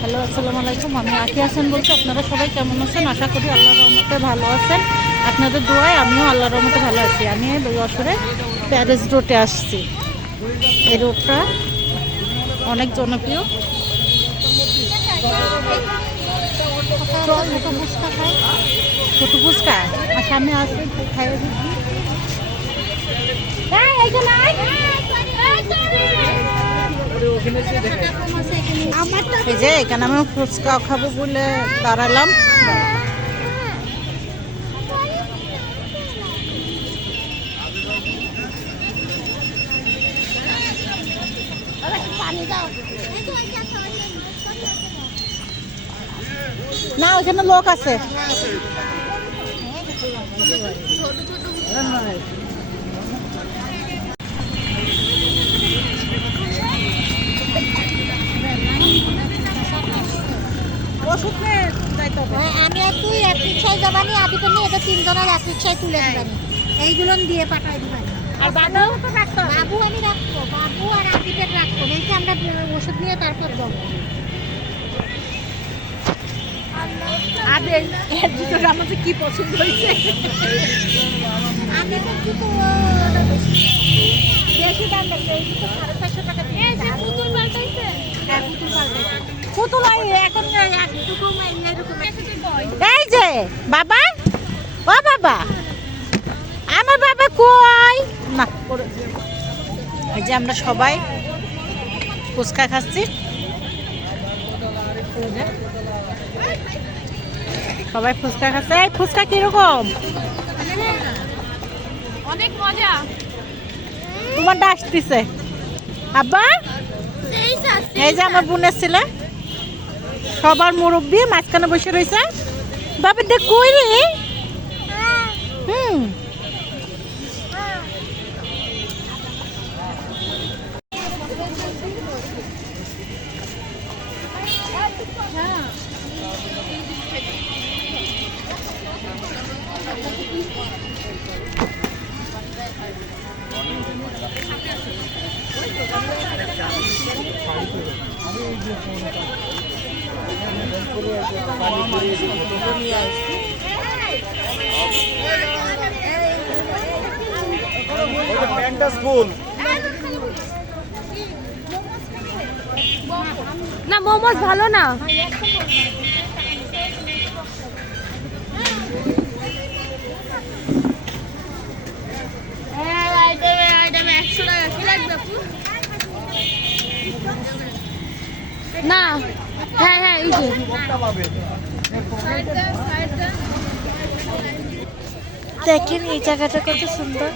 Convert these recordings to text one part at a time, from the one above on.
Hello, আসসালামু আলাইকুম। আমি আখি হাসান বলছি। আপনারা সবাই কেমন আছেন? আশা করি আল্লাহর রহমতে ভালো আছেন। আপনাদের দোয়ায় আমিও আল্লাহর রহমতে ভালো আছি। আমি যশোরে প্যারিস রোডে আসছি। এই রোডটা অনেক জনপ্রিয়। ছোট ফুচকা খাই, ছোট ফুচকা আর সামনে আসবে খাই। এই যে এখানে আমি ফুচকা খাবো বলে দাঁড়ালাম। না, ওইখানে লোক আছে। ওষুধ নিয়ে যাইতে হবে। আমি আর তুই এক রিক্সায় যাবানি, আবি তো নিয়ে এটা তিনজনের এক রিক্সায় তুলে দিবানি, এইগুলো দিয়ে পাঠাই দিবানি। আর বাবু তো রাখতো, বাবু আমি রাখবো, বাবু আর আবিদের রাখবো, দেখি আমরা ওষুধ নিয়ে তারপর যাবো। আবে এর ভিতরে আমাদের কি পছন্দ হয়েছে? আমি বলছি তো বেশি দাম দেখবে, এই তো 550 টাকা দিয়ে পুতুল পাল্টাইছে। হ্যাঁ, পুতুল পাল্টাইছে। পুতুল এখন এরকম এই যে বাবা, ও বাবা, আমার বাবা কই? না, এই যে আমরা সবাই ফুচকা খাচ্ছি। সবাই ফুচকা খাচ্ছে। এই ফুচকা কিরকম? অনেক মজা। তোমার আসতেছে আব্বা। এই যে আমার বোনের ছেলে, সবার মুরব্বী মাঝখানে বসে রয়েছে। বাবা দেখ কই রে? হুম, না মোমোস ভালো না। না, হ্যাঁ হ্যাঁ এই যে দেখেন এই জায়গাটা কত সুন্দর।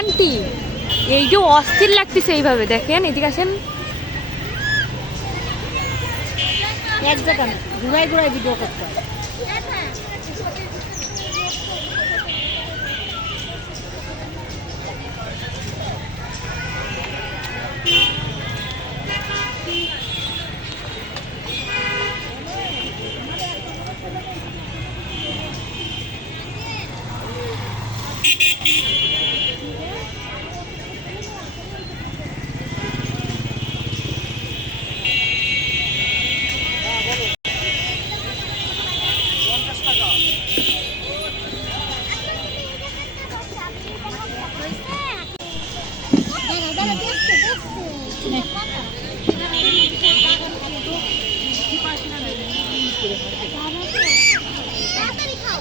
আন্টি এই যে অস্থির লাগতেছে এইভাবে, দেখেন এদিকে আসেন। এক জায়গা না, ঘুরাই ঘুরাই ভিডিও করতে হয়।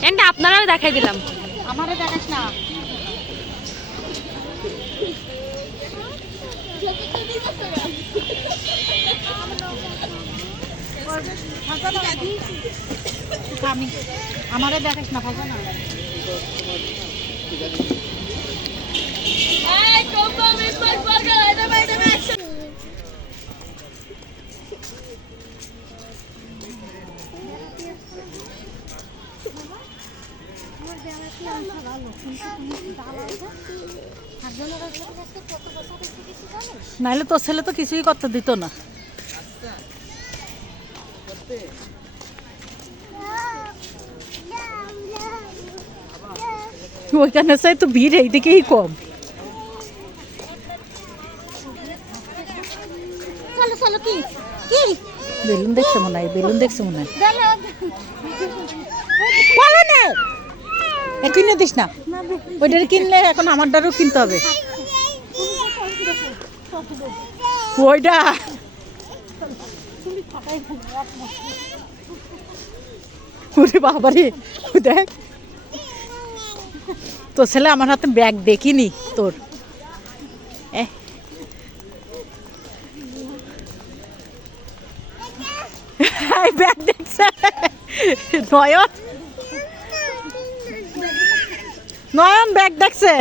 এটা আপনারাও দেখাই দিলাম। আমারে দেখাস না। আমি আমারে দেখাস না, ফাঁকা না। আমার ব্যায়ামের প্ল্যানটা ভালো, কিন্তু তুমি দালালটা একজনের সাথে থাকতে কত বছর বেশি কিছু জানিস? নাহলে তোর ছেলে তো কিছুই করতে দিত না। ওইখানে চাই তো ভিড় এইদিকেই কম। চলো চলো, কি কি বেলুন দেখছে মনে হয়, বেলুন দেখছে মনে হয়। গেলো বলো না, কিনে দিস না, ওইটার কিনলে এখন আমার দ্বারও কিনতে হবে ওইটা। ওরে বাবারে, দেখ তোর ছেলে আমার হাতে ব্যাগ দেখিনি তোর। ব্যাগ দেখছে নয়ন, নয়ন ব্যাগ দেখছে।